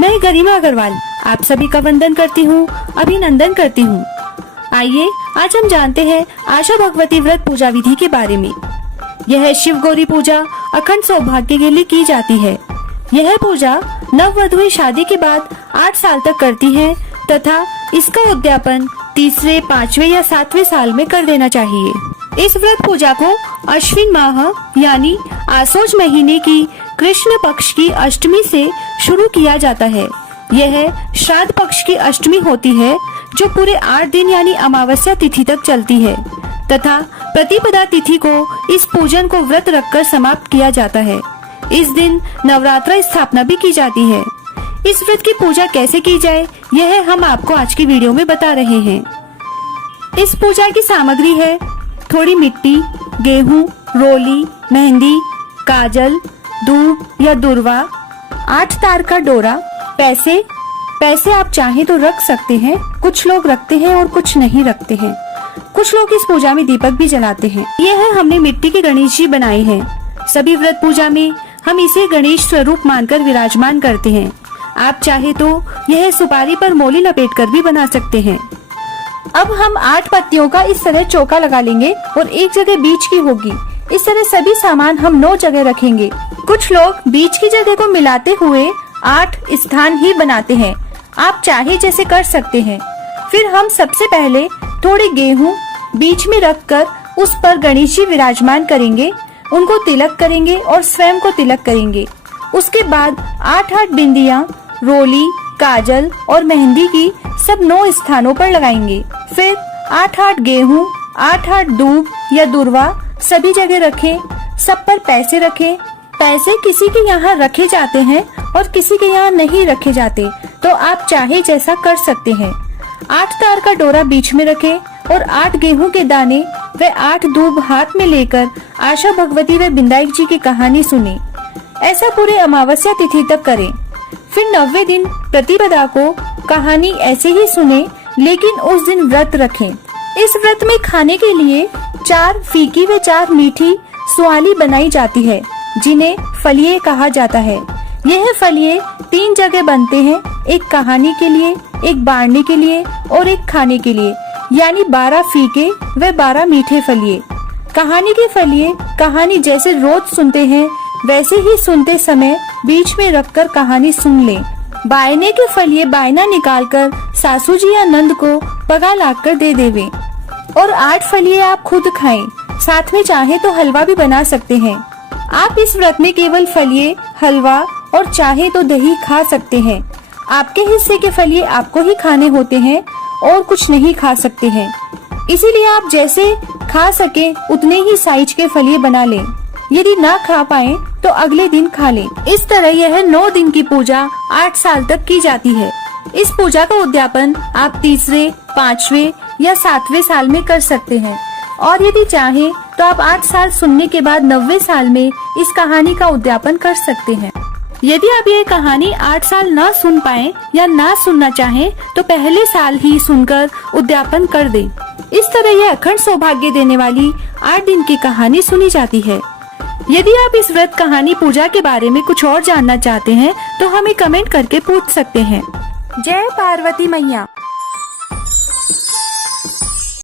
मैं गरिमा अग्रवाल आप सभी का वंदन करती हूँ, अभिनंदन करती हूँ। आइए आज हम जानते हैं आशा भगवती व्रत पूजा विधि के बारे में। यह शिव गौरी पूजा अखंड सौभाग्य के लिए की जाती है। यह पूजा नववधुएं शादी के बाद 8 साल तक करती हैं तथा इसका उद्यापन तीसरे, 5वें या 7वें साल में कर देना चाहिए। इस व्रत पूजा को अश्विन माह यानी आसोज महीने की कृष्ण पक्ष की अष्टमी से शुरू किया जाता है। यह श्राद्ध पक्ष की अष्टमी होती है जो पूरे 8 दिन यानी अमावस्या तिथि तक चलती है तथा प्रतिपदा तिथि को इस पूजन को व्रत रखकर समाप्त किया जाता है। इस दिन नवरात्र स्थापना भी की जाती है। इस व्रत की पूजा कैसे की जाए यह हम आपको आज की वीडियो में बता रहे हैं। इस पूजा की सामग्री है थोड़ी मिट्टी, गेहूं, रोली, मेहंदी, काजल, दूब या दुर्वा, 8 तार का डोरा, पैसे आप चाहे तो रख सकते हैं। कुछ लोग रखते हैं और कुछ नहीं रखते हैं। कुछ लोग इस पूजा में दीपक भी जलाते हैं। यह है हमने मिट्टी के गणेश जी बनाए हैं। सभी व्रत पूजा में हम इसे गणेश स्वरूप मानकर विराजमान करते हैं। आप चाहे तो यह सुपारी पर मोली लपेट कर भी बना सकते हैं। अब हम 8 पत्तियों का इस तरह चौका लगा लेंगे और एक जगह बीच की होगी। इस तरह सभी सामान हम 9 जगह रखेंगे। कुछ लोग बीच की जगह को मिलाते हुए 8 स्थान ही बनाते हैं। आप चाहे जैसे कर सकते हैं। फिर हम सबसे पहले थोड़े गेहूं बीच में रखकर उस पर गणेश जी विराजमान करेंगे, उनको तिलक करेंगे और स्वयं को तिलक करेंगे। उसके बाद 8-8 बिंदियां रोली, काजल और मेहंदी की सब 9 स्थानों पर लगाएंगे। फिर 8-8 गेहूं, 8-8 दूब या दुर्वा सभी जगह रखें। सब पर पैसे रखें। पैसे किसी के यहाँ रखे जाते हैं और किसी के यहाँ नहीं रखे जाते, तो आप चाहे जैसा कर सकते हैं। 8 तार का डोरा बीच में रखें और 8 गेहूं के दाने व 8 दूब हाथ में लेकर आशा भगवती व बिंदाई जी की कहानी सुने। ऐसा पूरे अमावस्या तिथि तक करें। फिर 90वें दिन प्रतिपदा को कहानी ऐसे ही सुने, लेकिन उस दिन व्रत रखें। इस व्रत में खाने के लिए 4 फीकी व 4 मीठी सुआली बनाई जाती है, जिन्हें फलिये कहा जाता है। यह फलिये 3 जगह बनते हैं, एक कहानी के लिए, एक बाढ़ने के लिए और एक खाने के लिए, यानी 12 फीके व 12 मीठे फलिये। कहानी के फलिये कहानी जैसे रोज सुनते हैं वैसे ही सुनते समय बीच में रखकर कहानी सुन लें। बायने के फलिये बायना निकालकर सासू जी या नंद को पगा लाकर दे देवे और 8 फलिये आप खुद खाएं। साथ में चाहे तो हलवा भी बना सकते हैं। आप इस व्रत में केवल फलिये, हलवा और चाहे तो दही खा सकते हैं। आपके हिस्से के फलिये आपको ही खाने होते हैं और कुछ नहीं खा सकते हैं। इसीलिए आप जैसे खा सके उतने ही साइज के फलिये बना लें। यदि ना खा पाए तो अगले दिन खा लें। इस तरह यह 9 दिन की पूजा 8 साल तक की जाती है। इस पूजा का उद्यापन आप तीसरे, 5वें या 7वें साल में कर सकते हैं और यदि चाहे तो आप 8 साल सुनने के बाद 90वें साल में इस कहानी का उद्यापन कर सकते हैं। यदि आप ये कहानी 8 साल न सुन पाए या ना सुनना चाहें तो पहले साल ही सुनकर उद्यापन कर दें। इस तरह यह अखंड सौभाग्य देने वाली 8 दिन की कहानी सुनी जाती है। यदि आप इस व्रत कहानी पूजा के बारे में कुछ और जानना चाहते हैं तो हमें कमेंट करके पूछ सकते हैं। जय पार्वती मैया।